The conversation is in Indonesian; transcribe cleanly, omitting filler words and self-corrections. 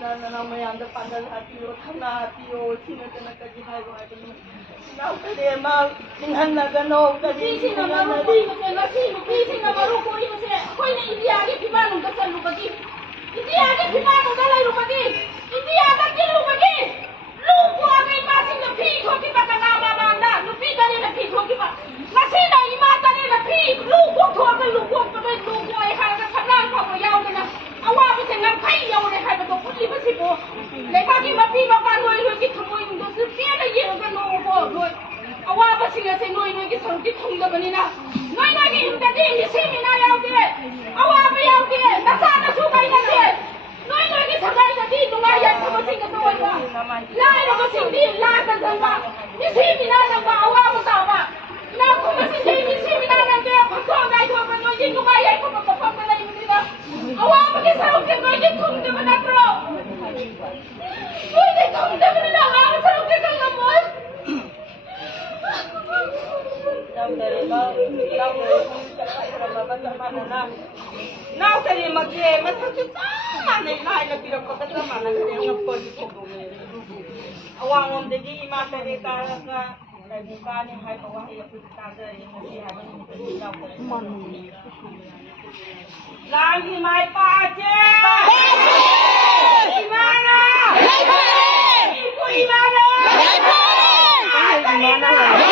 나는 모양도 반달하디요, 타나하디요, 지나가나까지 하고 하더니 나오더래 막 빙한나가 나오더니 Kisina maruko imase nasimu kisina maruko imase koine idiage pimanu kasal lupagi idiage pimanu dalai lupagi idiage til lupagi lupu agai masing na pi thoki ba kana banda lupi dane na pi thoki ba masina imata ne na pi lupu thoka lupu ba lupu ai ha ka thamlang ko yaw na awa ba se ngam khai yaw ne khai ba to kulli ba sipo le ba ki ma pi ba ka loi loi ki thamoi ndo su pia na ye ga no ko loi awaba singa noi ki sarki thungda banina noi ki imdadi simina yaude awaba yaude nasana su kai na se noi ki sagai na di nungai ya thaba singa to wa lai ro ko singdi la ka jamba ni simina na ba awaba ta ba na ko ma singdi ni simina na de phakho ngai ko ba noi ki nungai ya ko ba phak na imdi ba awaba ki sarki noi ki thungda bana pro noi ki thungda bana awaba sarki ka mo Now tadi makai macam tu mana lain lebih dekat ke mana dia ngapoi tu. Awang om jadi imam tadi kalau lagi kan yang hai bawah yang kita ada yang mesti ada yang lagi mai pace. Gimana? Ibu gimana? Gimana?